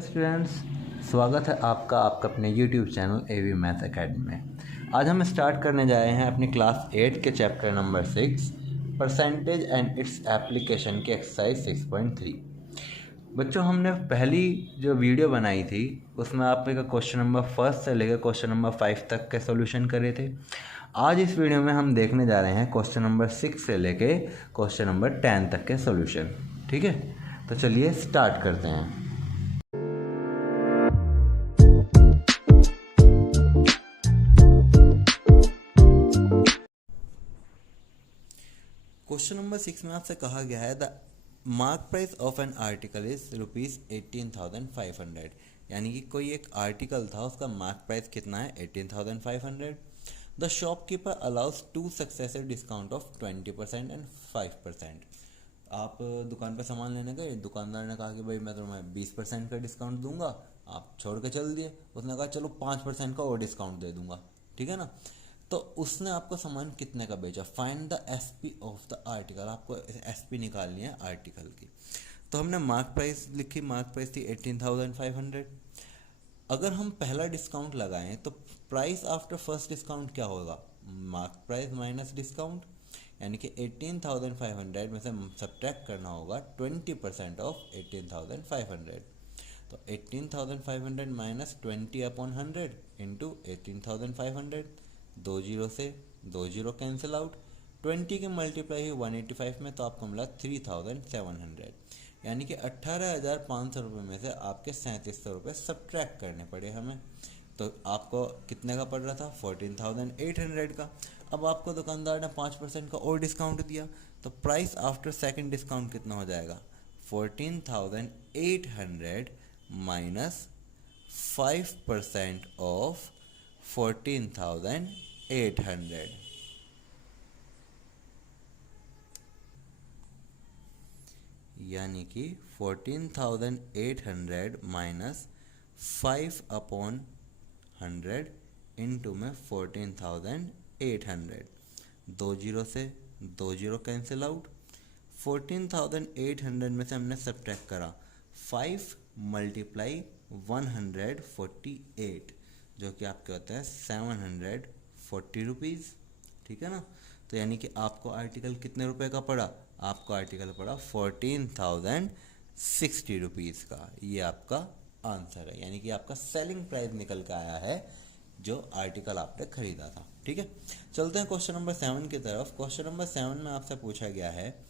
Students, स्वागत है आपका अपने YouTube channel AV math academy में। आज हम स्टार्ट करने जा रहे हैं अपनी क्लास 8 के chapter number 6 percentage and its application की एक्सरसाइज 6.3। बच्चों, हमने पहली जो वीडियो बनाई थी उसमें आपका क्वेश्चन नंबर 1 से लेकर क्वेश्चन नंबर 5 तक के सॉल्यूशन करे थे। आज इस वीडियो में हम देखने जा रहे हैं क्वेश्चन नंबर 6 से लेके क्वेश्चन नंबर 10 तक के सॉल्यूशन। ठीक है, तो चलिए स्टार्ट करते हैं। क्वेश्चन नंबर 6 में आपसे कहा गया है the mark price of an article is ₹18,500। यानी कि कोई एक आर्टिकल था, उसका मार्क प्राइस कितना है 18,500। The shopkeeper allows 2 successive discount of 20% and 5%। आप दुकान पर सामान लेने गए, दुकानदार ने कहा कि भाई मैं तुम्हें 20% का डिस्काउंट दूंगा, आप छोड़ के चल दिए। उसने कहा चलो 5% का और डिस्काउंट दे दूंगा, ठीक है ना। तो उसने आपको सामान कितने का बेचा। Find the SP of the article. आपको एसपी निकालनी है आर्टिकल की। तो हमने मार्क प्राइस लिखी, मार्क प्राइस थी 18,500। अगर हम पहला डिस्काउंट लगाएं तो प्राइस आफ्टर फर्स्ट डिस्काउंट क्या होगा, मार्क प्राइस माइनस डिस्काउंट। यानी कि 18,500 में से सब्ट्रैक्ट करना होगा 20% ऑफ 18,500। तो 18,500 माइनस 20/100 इंटू 18,500। 2 जीरो से 2 जीरो कैंसिल आउट। 20 की मल्टीप्लाई हुई 185 में, तो आपको मिला 3,700। यानी कि 18,500 रुपये में से आपके 3700 रुपये सब्ट्रैक्ट करने पड़े हमें। तो आपको कितने का पड़ रहा था, 14,800 का। अब आपको दुकानदार ने 5% का और डिस्काउंट दिया, तो प्राइस आफ्टर सेकंड डिस्काउंट कितना हो जाएगा, 14,800 माइनस 5% ऑफ 14,800। यानी कि 14,800 माइनस 5/100 इंटू में 14,800। 2 जीरो से 2 जीरो कैंसिल आउट। 14,800 में से हमने सब्ट्रैक्ट करा 5 मल्टीप्लाई 148, जो कि आपके होते हैं 740 रुपीज़। ठीक है ना। तो यानी कि आपको आर्टिकल कितने रुपए का पड़ा, आपको आर्टिकल पड़ा 14,060 रुपीज़ का। ये आपका आंसर है, यानी कि आपका सेलिंग प्राइस निकल के आया है जो आर्टिकल आपने खरीदा था। ठीक है, चलते हैं क्वेश्चन नंबर 7 की तरफ। क्वेश्चन नंबर 7 में आपसे पूछा गया है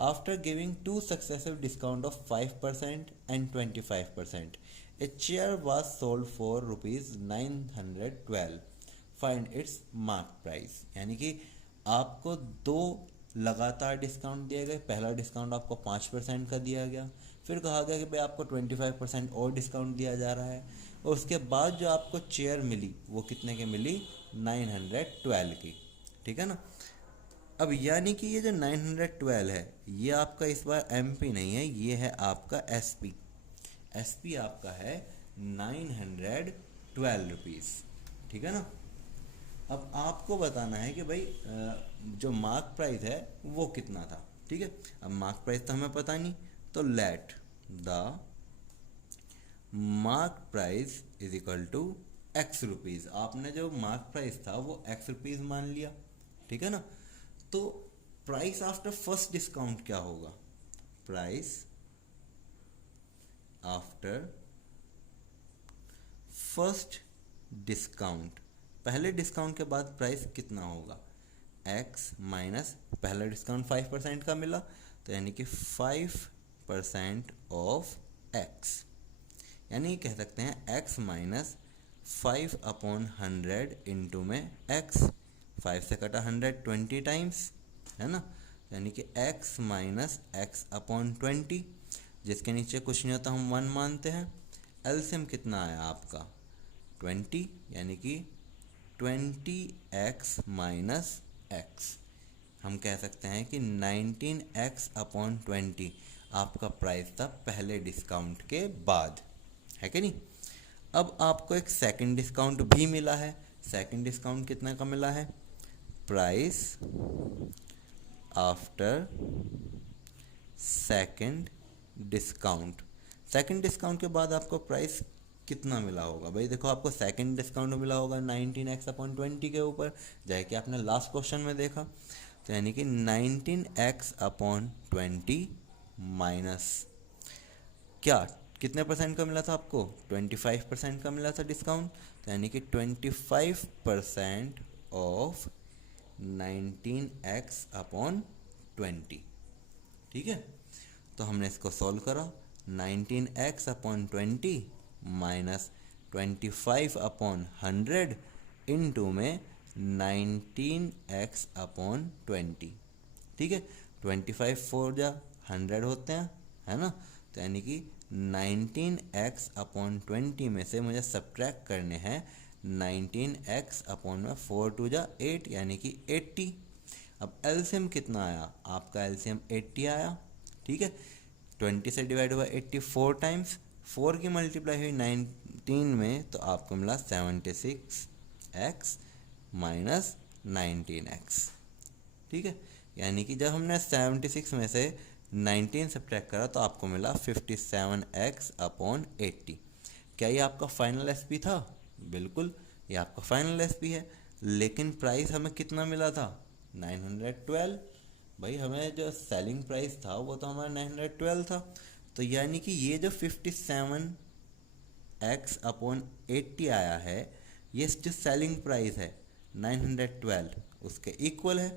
after giving 2 successive discount of 5% and 25%, a chair was sold for ₹912। Find its mark price. यानी कि आपको 2 लगातार डिस्काउंट दिए गए। पहला डिस्काउंट आपको 5% का दिया गया, फिर कहा गया कि भाई आपको 25% और डिस्काउंट दिया जा रहा है, और उसके बाद जो आपको चेयर मिली वो कितने की मिली, 912 की। ठीक है ना। अब यानी कि ये जो 912 है, ये आपका इस बार MP नहीं है, ये है आपका SP। SP आपका है 912 रुपीज़। ठीक है ना। अब आपको बताना है कि भाई जो मार्क प्राइस है वो कितना था। ठीक है, अब मार्क प्राइस तो हमें पता नहीं, तो let the mark price is equal to X rupees. आपने जो मार्क प्राइस था वो X रुपीज़ मान लिया। ठीक है ना। तो प्राइस आफ्टर फर्स्ट डिस्काउंट क्या होगा, प्राइस आफ्टर फर्स्ट डिस्काउंट, पहले डिस्काउंट के बाद प्राइस कितना होगा, X माइनस पहला डिस्काउंट 5% का मिला, तो यानी कि 5% ऑफ X। यानी कह सकते हैं X माइनस 5/100 इंटू में X। 5 से कटा 100 20 टाइम्स, है ना। यानी कि X माइनस X/20, जिसके नीचे कुछ नहीं होता हम 1 मानते हैं। एलसीएम कितना आया आपका 20, यानी कि 20X माइनस X। हम कह सकते हैं कि 19X/20 आपका प्राइस था पहले डिस्काउंट के बाद, है कि नहीं। अब आपको एक सेकंड डिस्काउंट भी मिला है। सेकंड डिस्काउंट कितना का मिला है, price after second discount. Second discount के बाद आपको प्राइस कितना मिला होगा भाई? देखो आपको सेकंड डिस्काउंट मिला होगा 19x/20 के ऊपर, जैसे कि आपने लास्ट क्वेश्चन में देखा। तो यानी कि 19x/20 माइनस क्या, कितने परसेंट का मिला था आपको? 25% का मिला था डिस्काउंट। तो यानी कि 25% ऑफ 19x/20। ठीक है, तो हमने इसको सॉल्व करा। 19x/20 माइनस 25/100 इंटू में 19x/20। ठीक है, 25 4 जा 100 होते हैं, है ना। तो यानी कि 19x/20 में से मुझे सब्ट्रैक्ट करने हैं 19x/4 2 जा 8, यानी कि 80। अब एलसीएम कितना आया? आपका एलसीएम 80 आया। ठीक है, 20 से डिवाइड हुआ 80 4 टाइम्स, 4 की मल्टीप्लाई हुई 19 में, तो आपको मिला 76x माइनस 19x। ठीक है, यानी कि जब हमने 76 में से 19 सब्ट्रैक्ट करा तो आपको मिला 57x/80। क्या ये आपका फाइनल एसपी था? बिल्कुल, ये आपका फाइनल एसपी है। लेकिन प्राइस हमें कितना मिला था? 912। भाई हमें जो सेलिंग प्राइस था वो तो हमारा 912 था। तो यानी कि ये जो 57x/80 आया है, ये जो सेलिंग प्राइस है 912 उसके इक्वल है।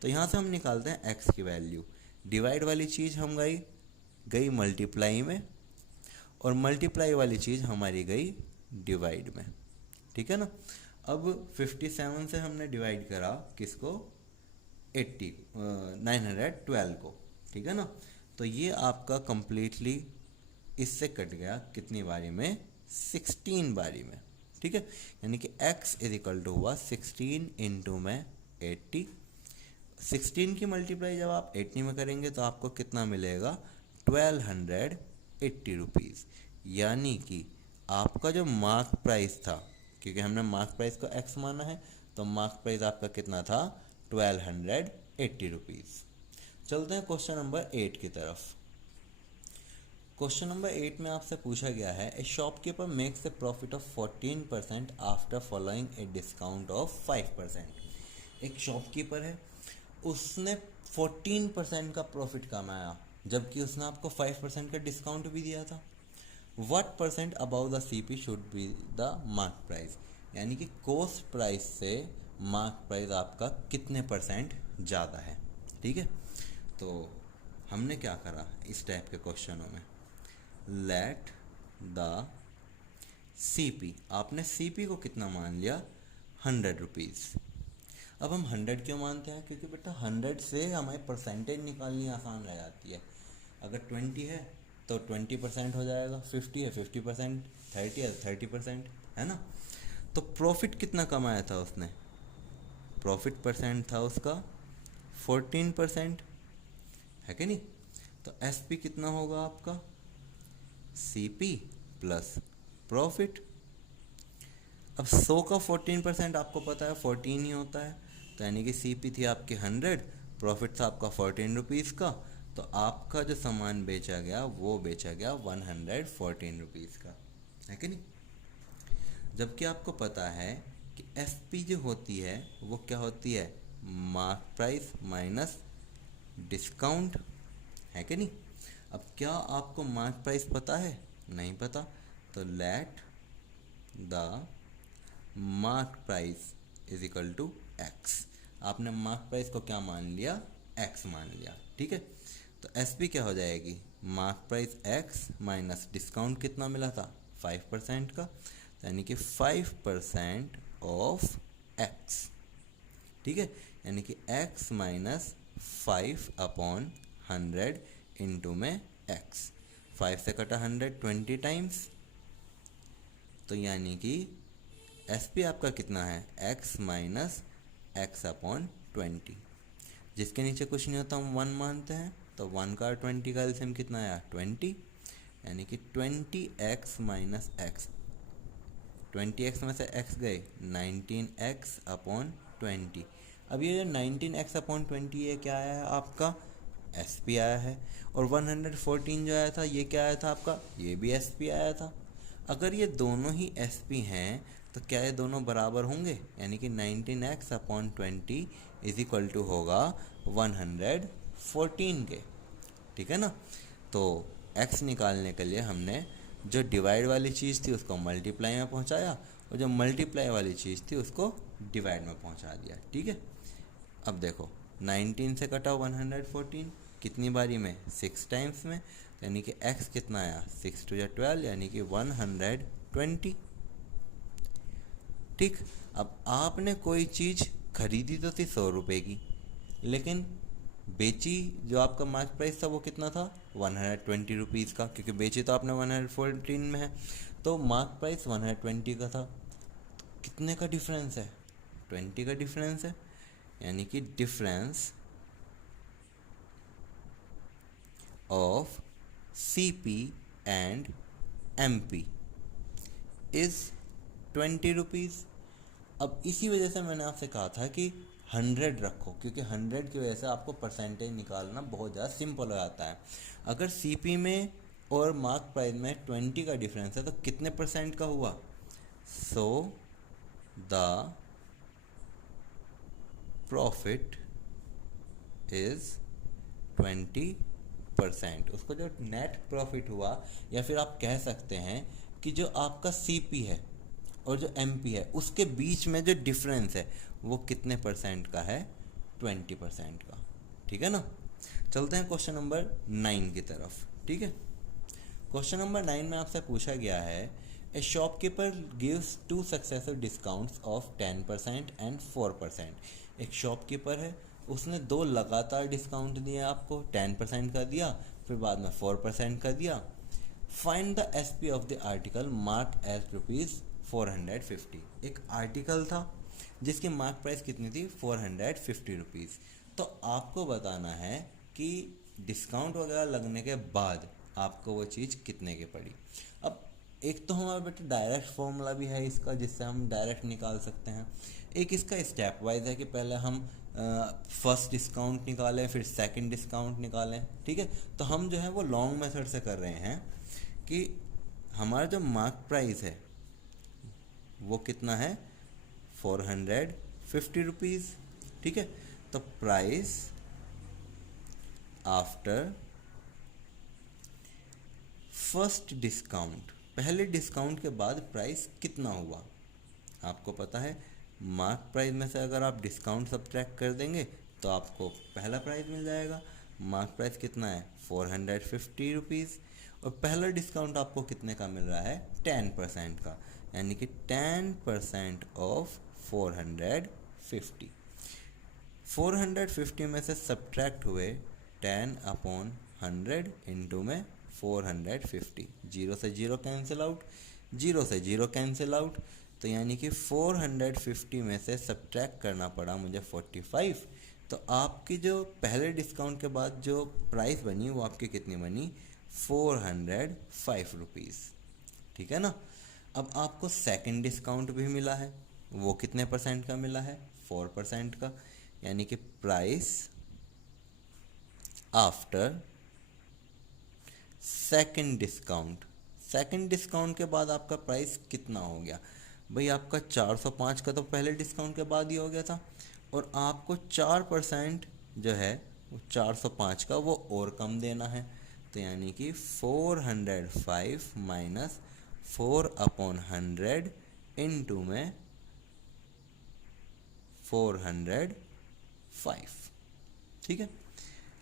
तो यहाँ से हम निकालते हैं x की वैल्यू। डिवाइड वाली चीज़ हम गई मल्टीप्लाई में, और मल्टीप्लाई वाली चीज़ हमारी गई डिवाइड में। ठीक है ना। अब 57 से हमने डिवाइड करा किसको? 912 को। ठीक है ना। तो ये आपका कंप्लीटली इससे कट गया कितनी बारी में? 16 बारी में। ठीक है, यानी कि x इज इक्वल टू हुआ 16 इंटू में 80। 16 की मल्टीप्लाई जब आप 80 में करेंगे तो आपको कितना मिलेगा? 1280 रुपीज़। यानी कि आपका जो मार्क प्राइस था, क्योंकि हमने मार्क प्राइस को x माना है, तो मार्क प्राइस आपका कितना था? 1280 रुपीज़। चलते हैं क्वेश्चन नंबर 8 की तरफ। क्वेश्चन नंबर 8 में आपसे पूछा गया है, ए shopkeeper makes a profit of 14% after following a discount of 5%। एक शॉपकीपर है, उसने 14% का प्रॉफिट कमाया, जबकि उसने आपको 5% का डिस्काउंट भी दिया था। What percent about the CP should be the mark price? यानी कि कॉस्ट प्राइस से मार्क प्राइस आपका कितने परसेंट ज़्यादा है। ठीक है, तो हमने क्या करा इस टाइप के क्वेश्चनों में? लेट द सीपी, आपने सीपी को कितना मान लिया? 100 रुपीज़। अब हम 100 क्यों मानते हैं? क्योंकि बेटा 100 से हमारी परसेंटेज निकालनी आसान रह जाती है। अगर 20 है तो 20% हो जाएगा, 50 है 50%, 30 है 30%, है ना। तो प्रॉफिट कितना कमाया था उसने? प्रॉफिट परसेंट था उसका 14%, है कि नहीं। तो एसपी कितना होगा आपका? CP plus profit. अब 100 का 14% आपको पता है 14 ही होता है। तो यानी कि सीपी थी आपकी 100, प्रॉफिट था आपका 14 रुपीज़ का, तो आपका जो सामान बेचा गया वो बेचा गया 114 रुपीज़ का, है कि नहीं। जबकि आपको पता है कि एसपी जो होती है वो क्या होती है? मार्क प्राइस माइनस डिस्काउंट, है कि नहीं। अब क्या आपको मार्क प्राइस पता है? नहीं पता। तो let the mark price is equal to X. आपने मार्क प्राइस को क्या मान लिया? एक्स मान लिया। ठीक है, तो एसपी क्या हो जाएगी? Mark price x minus discount कितना मिला था? 5% का, यानी कि 5% ऑफ एक्स। ठीक है, यानी कि x माइनस 5/100 इंटू में x। 5 से कटा 100 20 टाइम्स, तो यानी कि एस पी आपका कितना है? x minus x/20। जिसके नीचे कुछ नहीं होता हम 1 मानते हैं, तो 1 का 20 का एलसीएम कितना आया? 20, यानी कि 20x माइनस एक्स। 20x में से x गए 19x/20। अब ये जो 19x/20 ये क्या आया है आपका? एस पी आया है, और 114 जो आया था ये क्या आया था आपका, ये भी एस पी आया था। अगर ये दोनों ही एस पी हैं तो क्या ये दोनों बराबर होंगे, यानी कि 19x/20 इज इक्वल टू होगा 114 के, ठीक है ना। तो x निकालने के लिए हमने जो डिवाइड वाली चीज़ थी उसको मल्टीप्लाई में पहुंचाया, और जो मल्टीप्लाई वाली चीज़ थी उसको डिवाइड में पहुंचा दिया, ठीक है। अब देखो 19 से कटा 114 कितनी बारी में, 6 टाइम्स में, यानी कि x कितना आया, 6 2 12, यानी कि 120, ठीक। अब आपने कोई चीज़ खरीदी तो थी 100 रुपये की, लेकिन बेची जो आपका मार्केट प्राइस था वो कितना था, 120 रुपीज़ का, क्योंकि बेची तो आपने 114 में है, तो मार्केट प्राइस 120 का था। तो कितने का डिफरेंस है, 20 का डिफरेंस है, यानी कि difference of CP and MP is 20 rupees. अब इसी वजह से मैंने आपसे कहा था कि 100 रखो, क्योंकि 100 की वजह से आपको परसेंटेज निकालना बहुत ज़्यादा सिंपल हो जाता है। अगर CP में और मार्क प्राइस में 20 का डिफरेंस है तो कितने परसेंट का हुआ, सो द प्रॉफिट इज़ 20%। उसको जो नेट प्रॉफिट हुआ, या फिर आप कह सकते हैं कि जो आपका CP है और जो MP है उसके बीच में जो डिफरेंस है वो कितने परसेंट का है, 20% का, ठीक है ना। चलते हैं क्वेश्चन नंबर 9 की तरफ, ठीक है। क्वेश्चन नंबर 9 में आपसे पूछा गया है, ए shopkeeper gives 2 successive discounts of 10% and 4%। एक शॉपकीपर है, उसने 2 लगातार डिस्काउंट दिए आपको, 10% का दिया, फिर बाद में 4% का दिया। Find the SP of the article mark as ₹450। एक आर्टिकल था जिसकी मार्क प्राइस कितनी थी, 450 रुपीज़। तो आपको बताना है कि डिस्काउंट वगैरह लगने के बाद आपको वो चीज़ कितने की पड़ी। अब एक तो हमारे बेटे डायरेक्ट फॉर्मूला भी है इसका, जिससे हम डायरेक्ट निकाल सकते हैं। एक इसका स्टेप वाइज है कि पहले हम फर्स्ट डिस्काउंट निकालें, फिर सेकंड डिस्काउंट निकालें, ठीक है। तो हम जो है वो लॉन्ग मेथड से कर रहे हैं कि हमारा जो मार्क प्राइस है वो कितना है, 450 रुपीज़, ठीक है। तो प्राइस आफ्टर फर्स्ट डिस्काउंट, पहले डिस्काउंट के बाद प्राइस कितना हुआ, आपको पता है मार्क प्राइस में से अगर आप डिस्काउंट सब्ट्रैक्ट कर देंगे तो आपको पहला प्राइस मिल जाएगा। मार्क प्राइस कितना है, 450 रुपीज़, और पहला डिस्काउंट आपको कितने का मिल रहा है, 10% का, यानी कि 10% ऑफ 450। 450 में से सब्ट्रैक्ट हुए 10/100 इंटू में 450, 0 से 0 कैंसिल आउट, 0 से 0 कैंसिल आउट, तो यानी कि 450 में से सब्ट्रैक्ट करना पड़ा मुझे 45। तो आपकी जो पहले डिस्काउंट के बाद जो प्राइस बनी वो आपकी कितनी बनी, 405 रुपीज़, ठीक है ना। अब आपको सेकंड डिस्काउंट भी मिला है, वो कितने परसेंट का मिला है, 4% का, यानी कि price after second discount, second discount के बाद आपका प्राइस कितना हो गया भाई, आपका 405 का तो पहले डिस्काउंट के बाद ही हो गया था, और आपको 4% जो है वो 405 का वो और कम देना है, तो यानी कि 405 माइनस 4/100 इंटू में 405, ठीक है।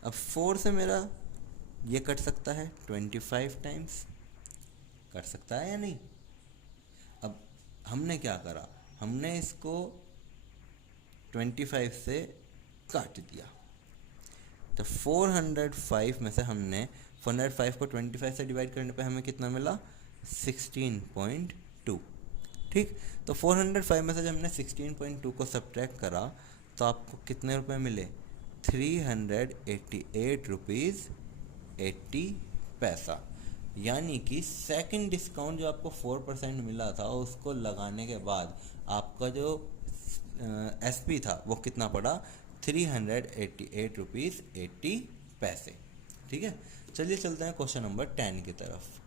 अब 4 से मेरा ये कट सकता है 25 टाइम्स, कट सकता है या नहीं। अब हमने क्या करा, हमने इसको 25 से काट दिया, तो 405 में से हमने 405 को 25 से डिवाइड करने पे हमें कितना मिला, 16.2, ठीक। तो 405 में से जब हमने 16.2 को सब्ट्रैक्ट करा तो आपको कितने रुपए मिले, 388 रुपीज़ 80 पैसा, यानी कि सेकंड डिस्काउंट जो आपको 4% मिला था उसको लगाने के बाद आपका जो SP था वो कितना पड़ा, 388 रुपीज़ 80 पैसे। ठीक है, चलिए चलते हैं क्वेश्चन नंबर 10 की तरफ।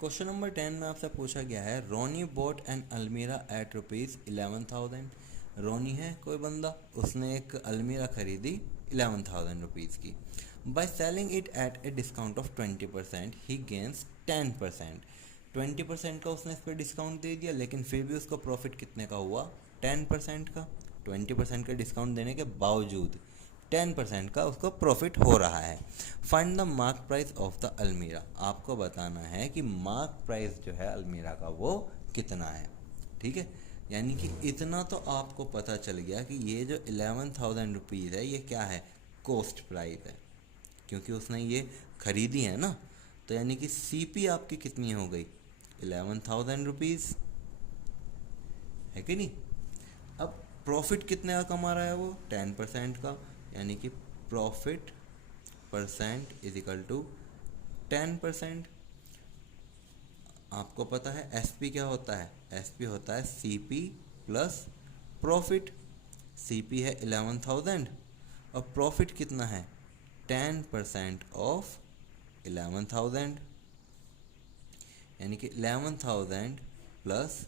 क्वेश्चन नंबर 10 में आपसे पूछा गया है रोनी बोट एन अलमीरा एट ₹11,000। रोनी है कोई बंदा, उसने एक अलमीरा खरीदी 11,000 रुपीज़ की। By selling it at a discount of 20% he gains 10%। 20% का उसने इस पर डिस्काउंट दे दिया, लेकिन फिर भी उसको प्रॉफिट कितने का हुआ? 10% का। 20% का डिस्काउंट देने के बावजूद 10% का उसको प्रॉफिट हो रहा है। Find the mark price of the अलमीरा। आपको बताना है कि मार्क प्राइस जो है अलमीरा का वो कितना है। ठीक है, यानी कि इतना तो आपको पता चल गया कि ये जो 11,000 रुपीज़ है ये क्या है? कॉस्ट प्राइस है, क्योंकि उसने ये खरीदी है ना। तो यानी कि सीपी आपकी कितनी हो गई? 11,000 रुपीज़, है कि नहीं। अब प्रॉफिट कितने का कमा रहा है वो? 10% का, यानी कि profit percent is equal to 10%। आपको पता है एसपी क्या होता है? एसपी होता है सीपी प्लस प्रॉफिट। सीपी है 11,000 और प्रॉफिट कितना है? 10% ऑफ 11,000, यानी कि 11,000 प्लस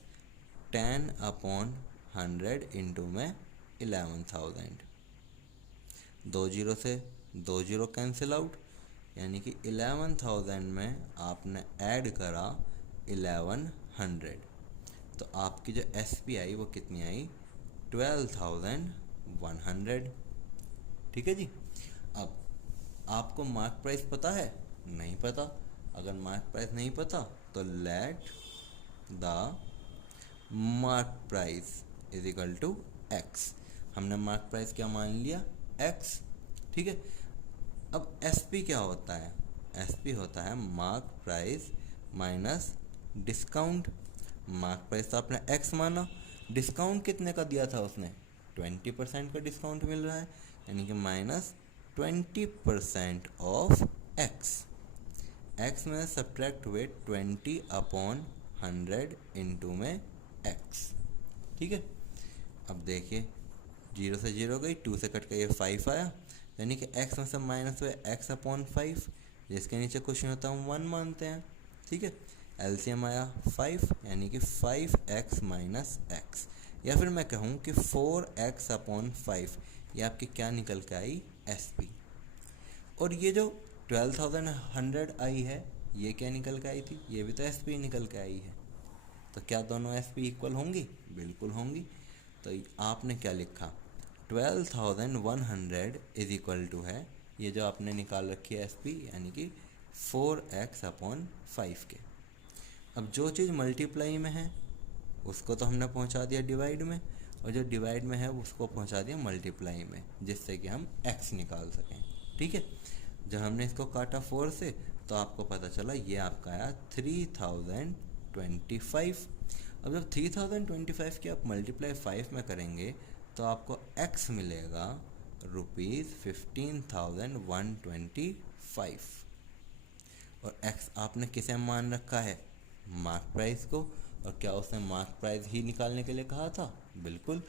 10/100 इंटू में 11,000। 2 जीरो से 2 जीरो कैंसिल आउट, यानी कि 11,000 में आपने ऐड करा 1100, तो आपकी जो एसपी आई वो कितनी आई? 12,100। ठीक है जी। अब आपको मार्क प्राइस पता है? नहीं पता। अगर मार्क प्राइस नहीं पता तो let the mark price is equal to X. हमने मार्क प्राइस क्या मान लिया? एक्स। ठीक है, अब एसपी क्या होता है? एसपी होता है mark price minus discount. Mark price तो आपने एक्स माना, डिस्काउंट कितने का दिया था उसने? 20% का डिस्काउंट मिल रहा है, यानी कि माइनस 20% ऑफ एक्स। एक्स में सब्ट्रैक्ट हुए 20/100 इंटू में एक्स। ठीक है, अब देखिए 0 से 0 गई, 2 से कट के ये 5 आया, यानी कि x में से माइनस हुए x/5, जिसके नीचे क्वेश्चन होता है हम 1 मानते हैं। ठीक है, एलसीएम आया 5, यानी कि 5x माइनस एक्स, या फिर मैं कहूँ कि 4x/5, ये आपकी क्या निकल के आई? एसपी। और ये जो 12,100 आई है ये क्या निकल के आई थी? ये भी तो एसपी निकल के आई है। तो क्या दोनों एसपी इक्वल होंगी? बिल्कुल होंगी। तो आपने क्या लिखा? 12,100 इज इक्वल टू है, ये जो आपने निकाल रखी है एसपी, यानी कि 4x/5 के। अब जो चीज़ मल्टीप्लाई में है उसको तो हमने पहुंचा दिया डिवाइड में, और जो डिवाइड में है उसको पहुंचा दिया मल्टीप्लाई में, जिससे कि हम x निकाल सकें। ठीक है, जब हमने इसको काटा 4 से तो आपको पता चला ये आपका आया 3025। अब जब 3025 की आप मल्टीप्लाई 5 में करेंगे तो आपको x मिलेगा ₹15,125। और x आपने किसे मान रखा है? मार्क प्राइस को। और क्या उसने मार्क प्राइस ही निकालने के लिए कहा था? बिल्कुल।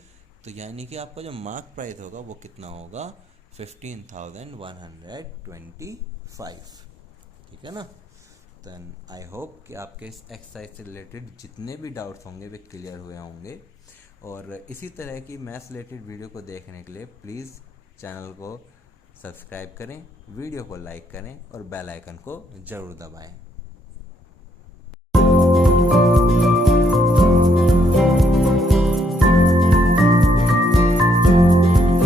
तो यानी कि आपका जो मार्क प्राइस होगा वो कितना होगा? 15,125। ठीक है ना। देन आई होप कि आपके इस एक्सरसाइज से रिलेटेड जितने भी डाउट्स होंगे वे क्लियर हुए होंगे। और इसी तरह की मैथ्स रिलेटेड वीडियो को देखने के लिए प्लीज़ चैनल को सब्सक्राइब करें, वीडियो को लाइक करें और बेल आइकन को ज़रूर दबाएं।